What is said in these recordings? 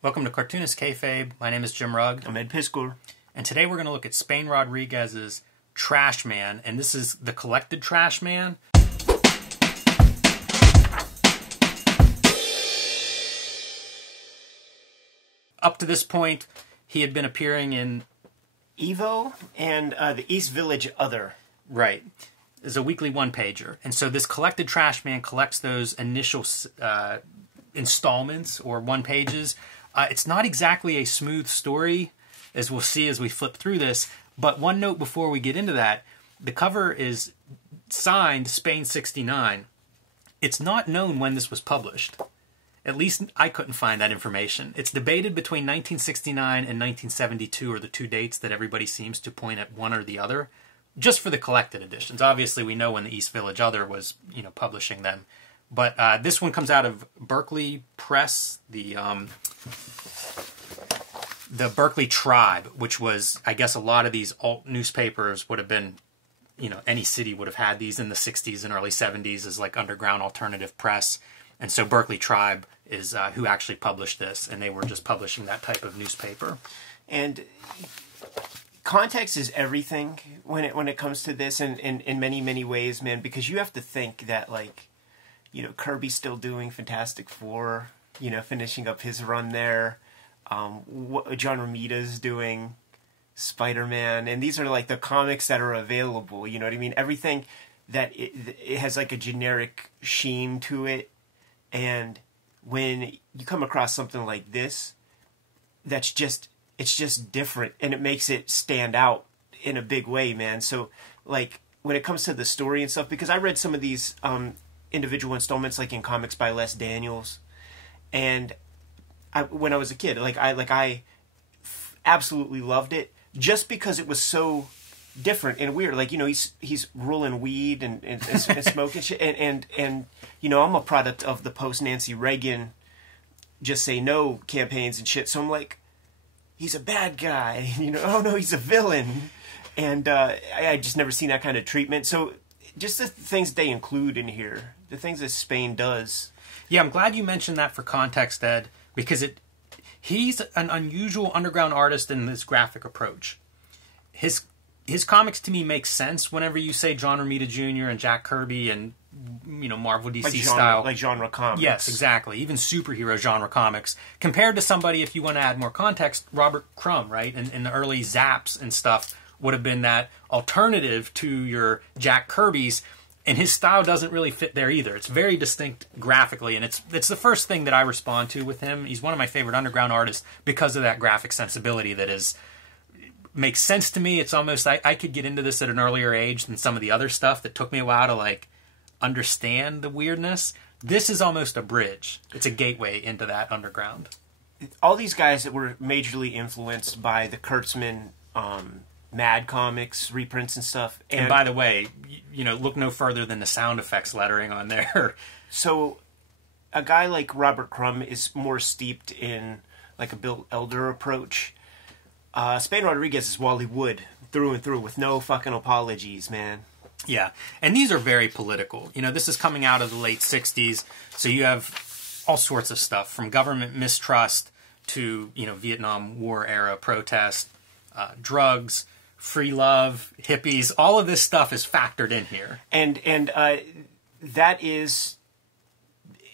Welcome to Cartoonist Kayfabe. My name is Jim Rugg. I'm Ed Piscor. And today we're going to look at Spain Rodriguez's Trashman, and this is the collected Trashman. Up to this point, he had been appearing in Evo and the East Village Other. Right. It's a weekly one-pager. And so this collected Trashman collects those initial installments or one-pages. It's not exactly a smooth story, as we'll see as we flip through this. But one note before we get into that, the cover is signed Spain 69. It's not known when this was published. At least I couldn't find that information. It's debated between 1969 and 1972 are the two dates that everybody seems to point at one or the other, just for the collected editions. Obviously, we know when the East Village Other was, publishing them. But this one comes out of Berkeley Press, the Berkeley Tribe, which was, I guess, a lot of these alt newspapers would have been, any city would have had these in the 60s and early 70s as like underground alternative press. And so Berkeley Tribe is who actually published this, and they were just publishing that type of newspaper. And context is everything when it comes to this, and in many, many ways, man, because you have to think that, Kirby's still doing Fantastic Four, finishing up his run there. John Romita's doing Spider-Man, and these are like the comics that are available, you know what I mean? Everything that it has like a generic sheen to it, and when you come across something like this, it's just different, and it makes it stand out in a big way, man. So, like, when it comes to the story and stuff, because I read some of these individual installments, like in Comics by Les Daniels, and when I was a kid, I absolutely loved it, just because it was so different and weird. Like, he's rolling weed and smoking shit, and I'm a product of the post Nancy Reagan Just Say No campaigns and shit. So I'm like, he's a bad guy, oh no, he's a villain, and I just never seen that kind of treatment. So just the things they include in here, the things that Spain does. Yeah, I'm glad you mentioned that for context, Ed, because he's an unusual underground artist in this graphic approach. His comics to me make sense whenever you say John Romita Jr. and Jack Kirby and Marvel DC style, like genre comics. Yes, exactly. Even superhero genre comics, compared to somebody, if you want to add more context, Robert Crumb, right? In the early Zaps and stuff would have been that alternative to your Jack Kirby's, and his style doesn't really fit there either. It's very distinct graphically, and it's the first thing that I respond to with him. He's one of my favorite underground artists because of that graphic sensibility that makes sense to me. It's almost, I could get into this at an earlier age than some of the other stuff that took me a while to understand the weirdness. This is almost a bridge. It's a gateway into that underground. All these guys that were majorly influenced by the Kurtzman Mad Comics reprints and stuff. And by the way, look no further than the sound effects lettering on there. So a guy like Robert Crumb is more steeped in like a Bill Elder approach. Spain Rodriguez is Wally Wood through and through with no fucking apologies, man. Yeah, and these are very political. This is coming out of the late 60s, so you have all sorts of stuff, from government mistrust to, Vietnam War era protest, drugs, free love, hippies. All of this stuff is factored in here. And that is,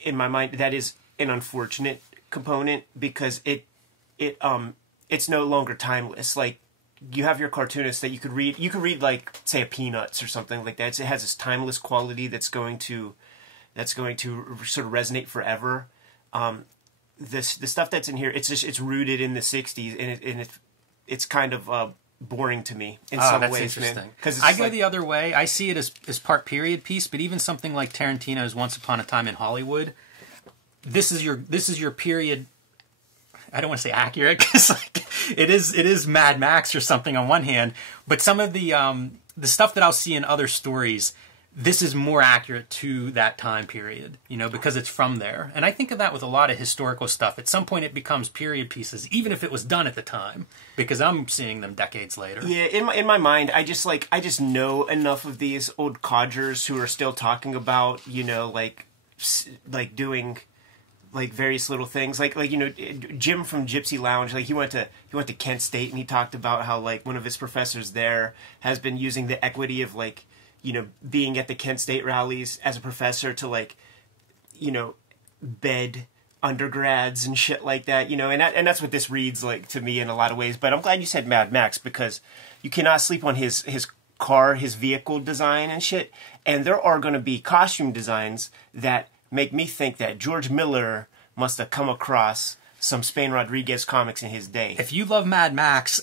in my mind, that is an unfortunate component, because it's no longer timeless. Like, you have your cartoonist that you could read like, say, a Peanuts or something like that. It has this timeless quality that's going to sort of resonate forever. The stuff that's in here, it's rooted in the 60s, and it's kind of boring to me in some that's ways, interesting. man. Because I go the other way. I see it as part period piece, but even something like Tarantino's Once Upon a Time in Hollywood, this is your period. I don't want to say accurate, because it is Mad Max or something on one hand, but some of the stuff that I'll see in other stories, this is more accurate to that time period, because it's from there. And I think of that with a lot of historical stuff. At some point it becomes period pieces, even if it was done at the time, because I'm seeing them decades later. Yeah, in my mind, I just know enough of these old codgers who are still talking about, doing like various little things, like Jim from Gypsy Lounge, like he went to Kent State, and he talked about how like one of his professors there has been using the equity of like being at the Kent State rallies as a professor to like bed undergrads and shit like that, and that's what this reads like to me in a lot of ways. But I'm glad you said Mad Max, because you cannot sleep on his car, his vehicle design and shit. And there are going to be costume designs that make me think that George Miller must have come across some Spain Rodriguez comics in his day. If you love Mad Max,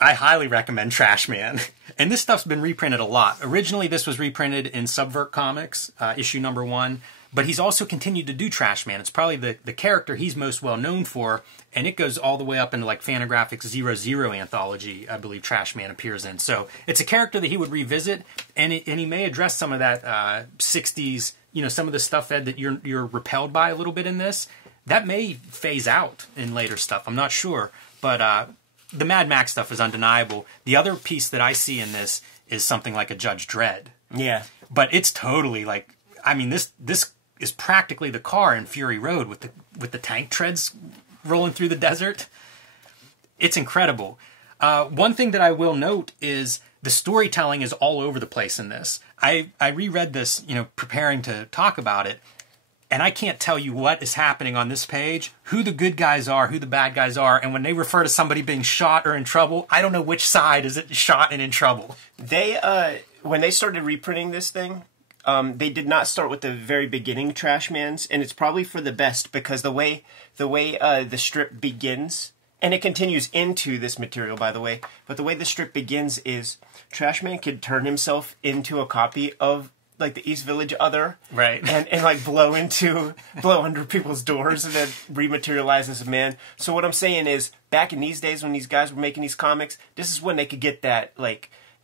I highly recommend Trashman. And this stuff's been reprinted a lot. Originally, this was reprinted in Subvert Comics, issue number 1. But he's also continued to do Trashman. It's probably the character he's most well known for, and it goes all the way up into like Fantagraphics 00 anthology, I believe Trashman appears in. So it's a character that he would revisit, and he may address some of that 60s, some of the stuff, Ed, that you're repelled by a little bit in this. That may phase out in later stuff. I'm not sure. But the Mad Max stuff is undeniable. The other piece that I see in this is something like a Judge Dredd. Yeah. But it's totally like, I mean, this is practically the car in Fury Road with the tank treads rolling through the desert. It's incredible. One thing that I will note is the storytelling is all over the place in this. I reread this, preparing to talk about it, and I can't tell you what is happening on this page, who the good guys are, who the bad guys are, and when they refer to somebody being shot or in trouble, I don't know which side is it shot and in trouble. They, when they started reprinting this thing, they did not start with the very beginning Trashmans, and it's probably for the best, because the way the strip begins, and it continues into this material, by the way, but the way the strip begins is Trashman could turn himself into a copy of like the East Village Other, right, and like blow under people's doors and then rematerialize as a man. So what I'm saying is, back in these days when these guys were making these comics, this is when they could get that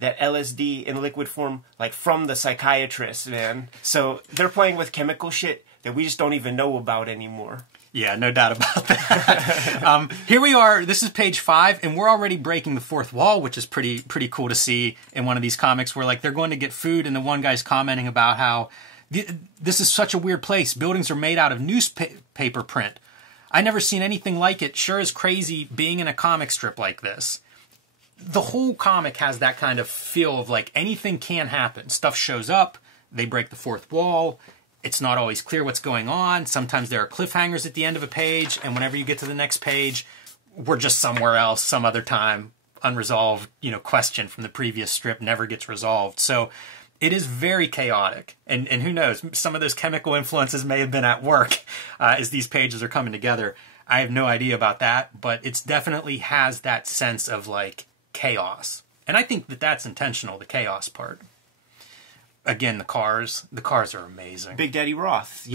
LSD in liquid form, like from the psychiatrist, man. So they're playing with chemical shit that we just don't even know about anymore. Yeah, no doubt about that. Here we are. This is page 5, and we're already breaking the fourth wall, which is pretty cool to see in one of these comics where like they're going to get food, and the one guy's commenting about how this is such a weird place. Buildings are made out of newspaper print. I never seen anything like it. Sure is crazy being in a comic strip like this. The whole comic has that kind of feel of like anything can happen. Stuff shows up, they break the fourth wall, it's not always clear what's going on. Sometimes there are cliffhangers at the end of a page, and whenever you get to the next page, we're just somewhere else, some other time, unresolved, question from the previous strip never gets resolved. So it is very chaotic, and who knows, some of those chemical influences may have been at work as these pages are coming together. I have no idea about that, but it definitely has that sense of like chaos. And I think that that's intentional, the chaos part. Again, the cars are amazing. Big Daddy Roth,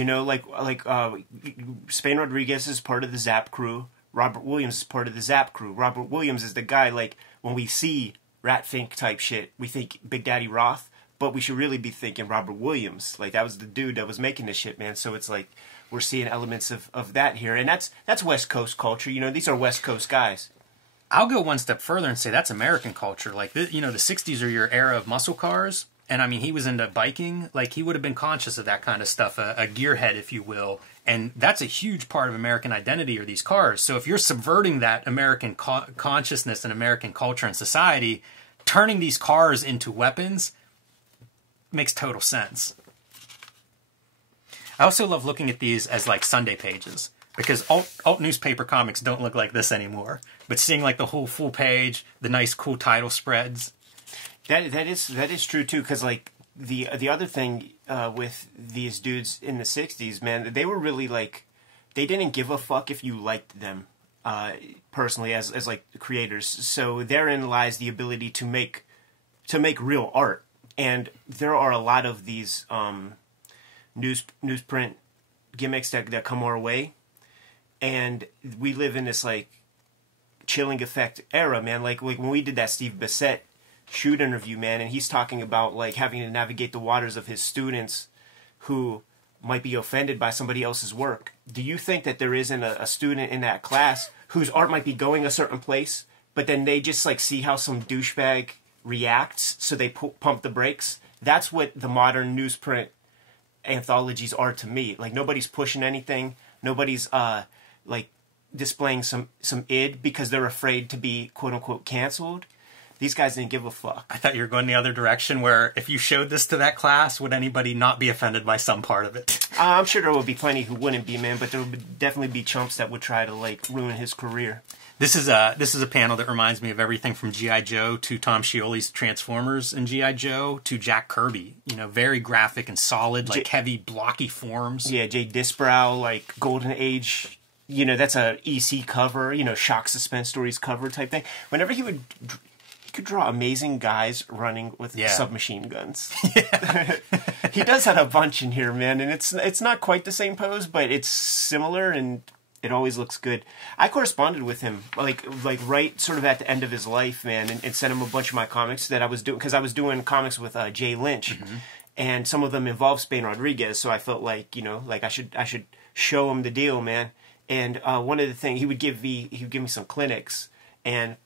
Spain Rodriguez is part of the Zap crew. Robert Williams is part of the Zap crew. Robert Williams is the guy, like, when we see Rat Fink type shit, we think Big Daddy Roth, but we should really be thinking Robert Williams. Like, that was the dude that was making this shit, man. So it's like, we're seeing elements of that here. And that's West Coast culture. These are West Coast guys. I'll go one step further and say that's American culture. Like, the 60s are your era of muscle cars. And I mean, he was into biking. Like, he would have been conscious of that kind of stuff, a gearhead, if you will. And that's a huge part of American identity, are these cars. So if you're subverting that American consciousness and American culture and society, turning these cars into weapons makes total sense. I also love looking at these as like Sunday pages, because alt newspaper comics don't look like this anymore. But seeing like the whole full page, the nice cool title spreads. That is true too, because like the other thing with these dudes in the 60s, man, they were really like, they didn't give a fuck if you liked them personally as like creators. So therein lies the ability to make real art. And there are a lot of these newsprint gimmicks that come our way, and we live in this like chilling effect era, man. Like when we did that Steve Bissett shoot interview, man, and he's talking about like having to navigate the waters of his students who might be offended by somebody else's work. Do you think that there isn't a student in that class whose art might be going a certain place, but then they just like see how some douchebag reacts, so they pump the brakes? That's what the modern newsprint anthologies are to me. Like, nobody's pushing anything, Nobody's like displaying some id because they're afraid to be quote unquote canceled. These guys didn't give a fuck. I thought you were going the other direction, where if you showed this to that class, would anybody not be offended by some part of it? I'm sure there would be plenty who wouldn't be, man, but there would definitely be chumps that would try to like ruin his career. This is a panel that reminds me of everything from G.I. Joe to Tom Scioli's Transformers and G.I. Joe to Jack Kirby. You know, very graphic and solid, like heavy, blocky forms. Yeah, Jay Disbrow, like Golden Age. You know, that's a EC cover. You know, Shock Suspense Stories cover type thing. Whenever he would. Could draw amazing guys running with submachine guns. Yeah. He does have a bunch in here, man, and it's not quite the same pose, but it's similar and it always looks good. I corresponded with him like right sort of at the end of his life, man, and sent him a bunch of my comics that I was doing, because I was doing comics with Jay Lynch, and some of them involved Spain Rodriguez, so I felt like, you know, like I should show him the deal, man. And one of the things he would give me some clinics, and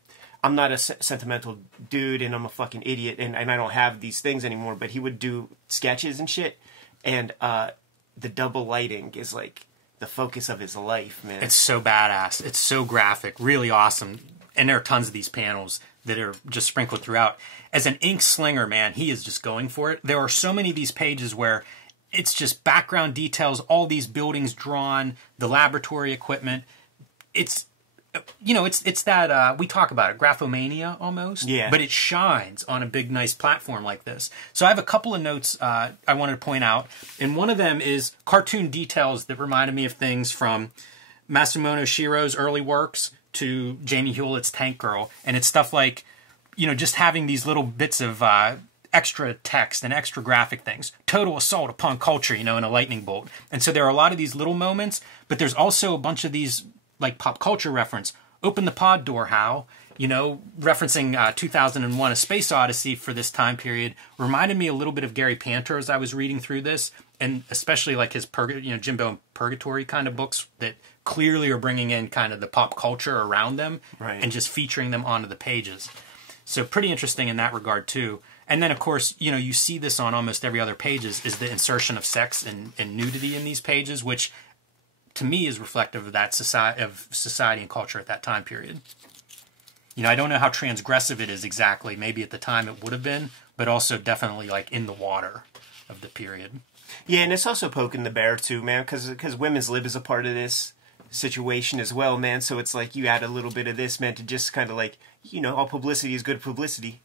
I'm not a sentimental dude, and I'm a fucking idiot, and I don't have these things anymore, but he would do sketches and shit, and the double lighting is like the focus of his life, man. It's so badass. It's so graphic. Really awesome. And there are tons of these panels that are just sprinkled throughout. As an ink slinger, man, he is just going for it. There are so many of these pages where it's just background details, all these buildings drawn, the laboratory equipment. It's... You know, it's that, we talk about it, graphomania almost, but it shines on a big, nice platform like this. So I have a couple of notes I wanted to point out, and one of them is cartoon details that reminded me of things from Masamono Shiro's early works to Jamie Hewlett's Tank Girl, and it's stuff like, you know, just having these little bits of extra text and extra graphic things. Total assault upon culture, you know, in a lightning bolt. And so there are a lot of these little moments, but there's also a bunch of these like pop culture reference. Open the pod door, Hal. You know, referencing 2001: A Space Odyssey for this time period reminded me a little bit of Gary Panter as I was reading through this, and especially like his Jimbo and Purgatory kind of books that clearly are bringing in kind of the pop culture around them and just featuring them onto the pages. So pretty interesting in that regard too. And then of course, you know, you see this on almost every other pages is the insertion of sex and nudity in these pages, which to me is reflective of that society and culture at that time period. You know, I don't know how transgressive it is exactly. Maybe at the time it would have been, but also definitely like in the water of the period. Yeah, and it's also poking the bear too, man, because women's lib is a part of this situation as well, man. So it's like you add a little bit of this, man, to just kind of like, you know, all publicity is good publicity.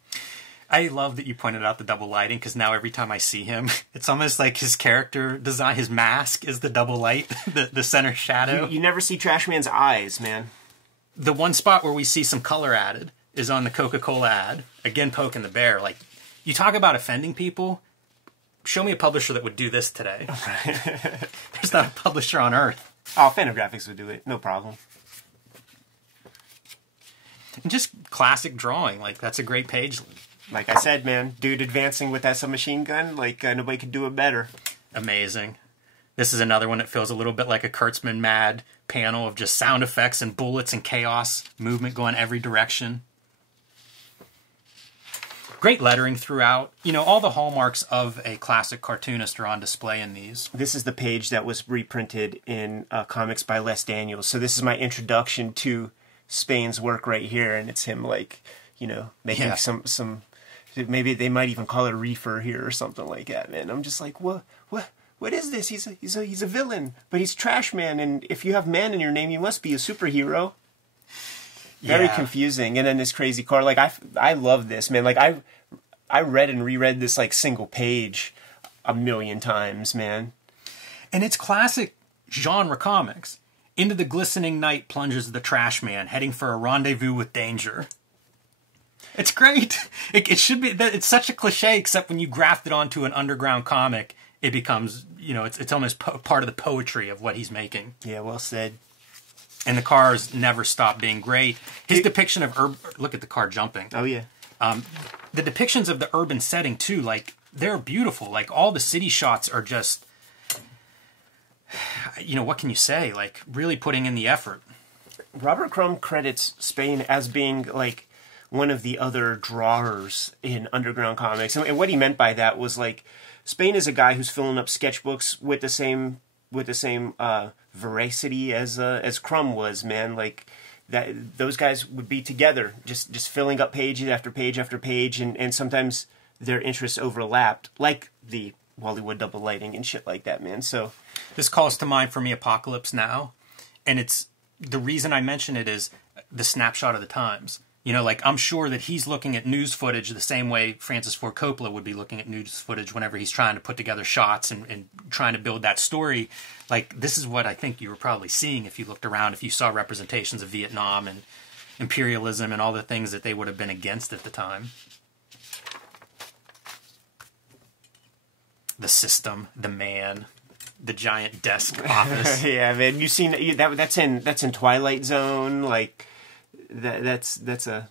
I love that you pointed out the double lighting, because now every time I see him, it's almost like his character design, his mask is the double light, the center shadow. You never see Trashman's eyes, man. The one spot where we see some color added is on the Coca-Cola ad. Again, poking the bear. Like, you talk about offending people, show me a publisher that would do this today. There's not a publisher on earth. Oh, Fantagraphics would do it, no problem. And just classic drawing, like that's a great page. Like I said, man, dude advancing with that submachine gun, like nobody could do it better. Amazing. This is another one that feels a little bit like a Kurtzman Mad panel of just sound effects and bullets and chaos, movement going every direction. Great lettering throughout. You know, all the hallmarks of a classic cartoonist are on display in these. This is the page that was reprinted in Comics by Les Daniels. So this is my introduction to Spain's work right here, and it's him like, you know, making some maybe they might even call it a reefer here or something like that, man. I'm just like, what is this? He's a villain, but he's Trashman, and if you have man in your name, you must be a superhero. Very confusing. And then this crazy car, like I love this, man. Like I read and reread this like single page a million times, man. And it's classic genre comics. Into the glistening night plunges the Trashman, heading for a rendezvous with danger. It's great. It should be. It's such a cliche, except when you graft it onto an underground comic, it becomes, you know, it's almost part of the poetry of what he's making. Yeah, well said. And the cars never stop being great. His depiction of look at the car jumping. Oh yeah. The depictions of the urban setting too, like they're beautiful. Like all the city shots are just, you know, what can you say? Like really putting in the effort. Robert Crumb credits Spain as being like one of the other drawers in underground comics. And what he meant by that was like, Spain is a guy who's filling up sketchbooks with the same with the same veracity as Crumb was, man. Like that, those guys would be together, just filling up pages after page after page, and sometimes their interests overlapped, like the Hollywood double lighting and shit like that, man. So this calls to mind for me Apocalypse Now, and it's the reason I mention it is the snapshot of the times. You know, like, I'm sure that he's looking at news footage the same way Francis Ford Coppola would be looking at news footage whenever he's trying to put together shots and trying to build that story. Like, this is what I think you were probably seeing if you looked around, if you saw representations of Vietnam and imperialism and all the things that they would have been against at the time. The system, the man, the giant desk office. Yeah, man, you've seen that's in Twilight Zone, like... That's a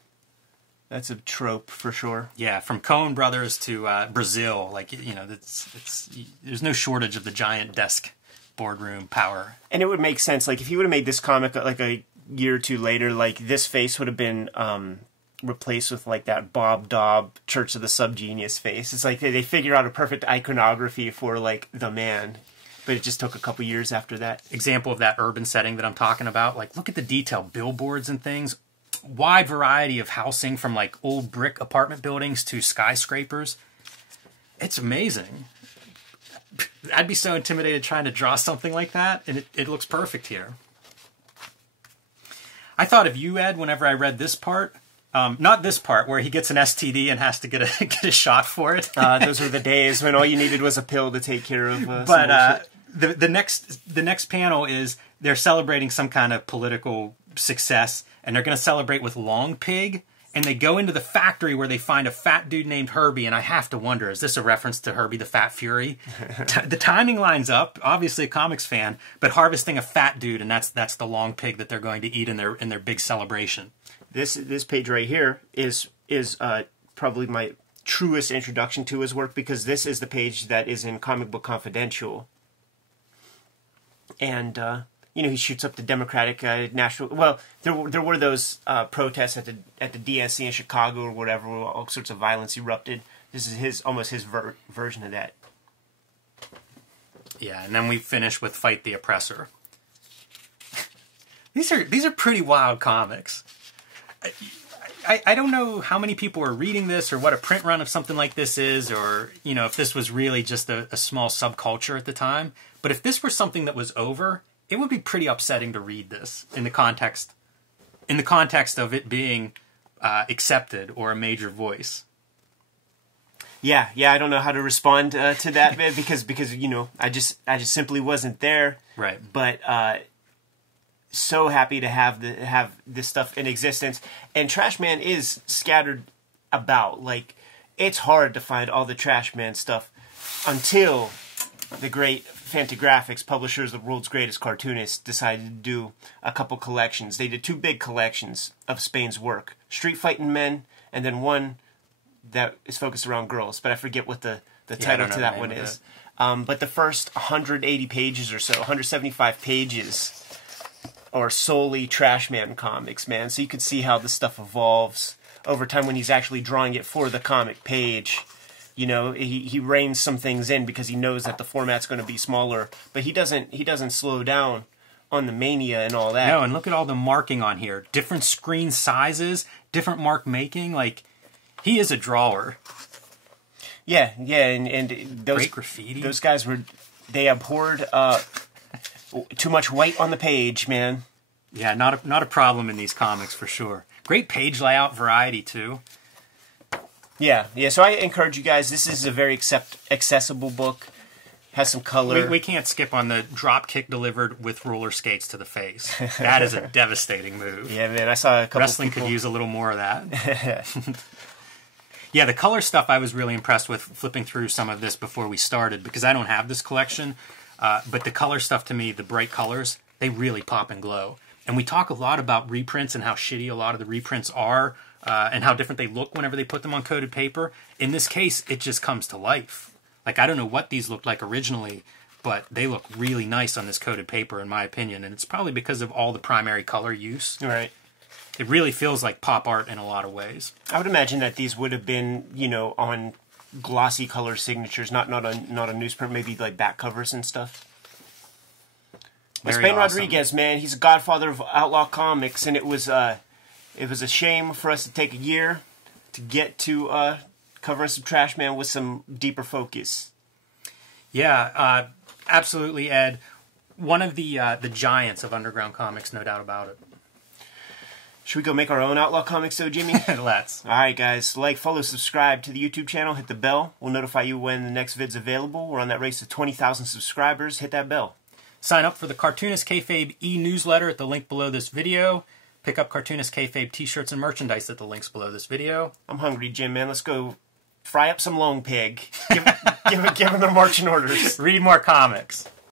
trope for sure. Yeah, from Coen Brothers to Brazil, like, you know, there's no shortage of the giant desk boardroom power. And it would make sense, like if he would have made this comic like a year or two later, like this face would have been replaced with like that Bob Daub Church of the Subgenius face. It's like they figure out a perfect iconography for like the man. But it just took a couple years after that. Example of that urban setting that I'm talking about. Like, look at the detail, billboards and things. Wide variety of housing from like old brick apartment buildings to skyscrapers. It's amazing. I'd be so intimidated trying to draw something like that, and it looks perfect here. I thought of you, Ed, whenever I read this part. Not this part where he gets an STD and has to get a shot for it. Those were the days when all you needed was a pill to take care of. But the next panel is they're celebrating some kind of political success, and they're going to celebrate with Long Pig. And they go into the factory where they find a fat dude named Herbie, and I have to wonder, is this a reference to Herbie the Fat Fury? The timing lines up, obviously a comics fan, but harvesting a fat dude, and that's the Long Pig that they're going to eat in their big celebration. This page right here is probably my truest introduction to his work, because this is the page that is in Comic Book Confidential. And he shoots up the Democratic National. Well, there were those protests at the DNC in Chicago or whatever, where all sorts of violence erupted. This is almost his version of that. Yeah, and then we finish with Fight the Oppressor. These are pretty wild comics. I don't know how many people are reading this or what a print run of something like this is, or if this was really just a small subculture at the time. But if this were something that was over, it would be pretty upsetting to read this in the context of it being accepted or a major voice. Yeah, I don't know how to respond to that, man, because I just simply wasn't there. Right. But so happy to have this stuff in existence. And Trashman is scattered about. Like, it's hard to find all the Trashman stuff until the great Fantagraphics, publishers of the world's greatest cartoonists, decided to do a couple collections. They did two big collections of Spain's work: Street Fighting Men, and then one that is focused around girls. But I forget what the title to that one is. But the first 180 pages or so, 175 pages, are solely Trashman comics, man. So you can see how this stuff evolves over time when he's actually drawing it for the comic page. He reins some things in because he knows that the format's going to be smaller, but he doesn't slow down on the mania and all that. No, and look at all the marking on here. Different screen sizes, different mark making. Like, he is a drawer. Yeah, and those great graffiti. Those guys they abhorred too much white on the page, man. Yeah, not a problem in these comics for sure. Great page layout variety too. Yeah. So I encourage you guys. This is a very accessible book. Has some color. We can't skip on the drop kick delivered with roller skates to the face. That is a devastating move. Yeah, man. I saw a couple Wrestling could use a little more of that. Yeah, the color stuff I was really impressed with flipping through some of this before we started, because I don't have this collection. But the color stuff, to me, the bright colors, they really pop and glow. And we talk a lot about reprints and how shitty a lot of the reprints are, and how different they look whenever they put them on coated paper. In this case, it just comes to life. Like, I don't know what these looked like originally, but they look really nice on this coated paper, in my opinion. And it's probably because of all the primary color use. Right. It really feels like pop art in a lot of ways. I would imagine that these would have been, on glossy color signatures, not on newsprint, maybe like back covers and stuff. Very Spain awesome. Rodriguez, man, he's a godfather of Outlaw Comics, and it was a shame for us to take a year to get to covering some Trashman with some deeper focus. Yeah, absolutely, Ed. One of the giants of underground comics, no doubt about it. Should we go make our own Outlaw Comics, though, Jimmy? Let's. All right, guys. Like, follow, subscribe to the YouTube channel. Hit the bell. We'll notify you when the next vid's available. We're on that race to 20,000 subscribers. Hit that bell. Sign up for the Cartoonist Kayfabe e-newsletter at the link below this video. Pick up Cartoonist Kayfabe t-shirts and merchandise at the links below this video. I'm hungry, Jim, man. Let's go fry up some Long Pig. Give him the marching orders. Read more comics.